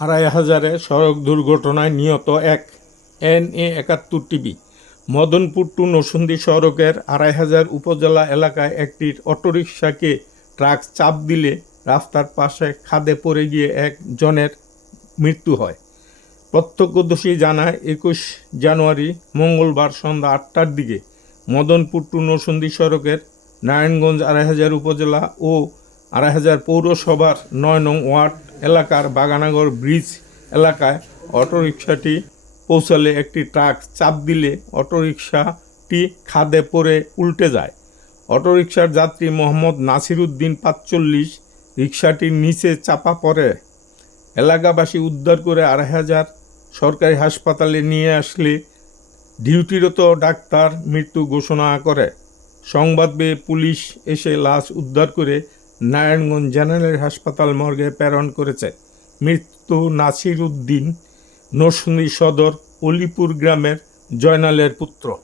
আড়াই হাজারে সড়ক দুর্ঘটনায় নিহত এক এন এ একাত্তর টিভি। মদনপুর টু নসুন্দি সড়কের আড়াই হাজার উপজেলা এলাকায় একটি অটোরিকশাকে ট্রাক চাপ দিলে রাস্তার পাশে খাদে পড়ে গিয়ে এক জনের মৃত্যু হয়। প্রত্যক্ষদর্শী জানায়, একুশ জানুয়ারি মঙ্গলবার সন্ধ্যা আটটার দিকে মদনপুর টু নরসিংদী সড়কের নারায়ণগঞ্জ আড়াই হাজার উপজেলা ও আড়াই হাজার পৌরসভার নয় নং ওয়ার্ড এলাকার বাগানাগর ব্রিজ এলাকায় অটোরিকশাটি পৌঁছালে একটি ট্রাক চাপ দিলে অটোরিকশাটি খাদে পড়ে উল্টে যায়। অটোরিকশার যাত্রী মোহাম্মদ নাসির উদ্দিন পাঁচচল্লিশ রিকশাটির নিচে চাপা পড়ে। এলাকাবাসী উদ্ধার করে আড়াই হাজার সরকারি হাসপাতালে নিয়ে আসলে ডিউটিরত ডাক্তার মৃত্যু ঘোষণা করে। সংবাদ পেয়ে পুলিশ এসে লাশ উদ্ধার করে নারায়ণগঞ্জ জেনারেল হাসপাতাল মর্গে প্রেরণ করেছে মৃত্যু নাসির উদ্দিন নরসিংদী সদর, অলিপুর গ্রামের জয়নালের পুত্র।